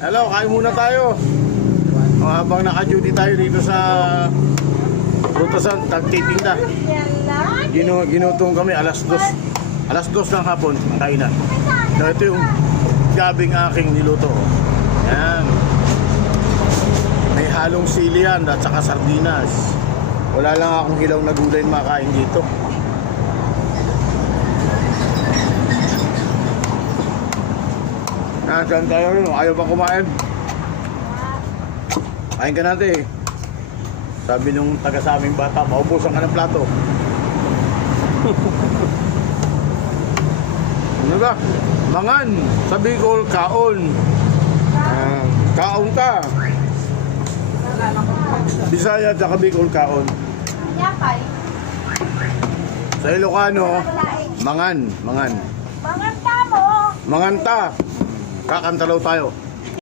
Hello, kain muna tayo. Habang naka-duty tayo dito sa Rutasan, tagtitinda. Ginutong kami alas 2. Alas 2 ng hapon, ang kainan. So ito yung gabing aking niluto. Yan. May halong sili yan at saka sardinas. Wala lang akong hilaw na gulay na makain dito. Nasaan tayo rin? Ayaw pa kumain? Kain ka natin eh. Sabi nung taga sa aming bata, maubusan ka ng plato. Ano ba? Mangan, sa Bicol, kaon. Kaon ka. Bisaya at saka Bicol, kaon. Sa Ilocano, mangan. Manganta mo. Manganta. Kakantalaw tayo.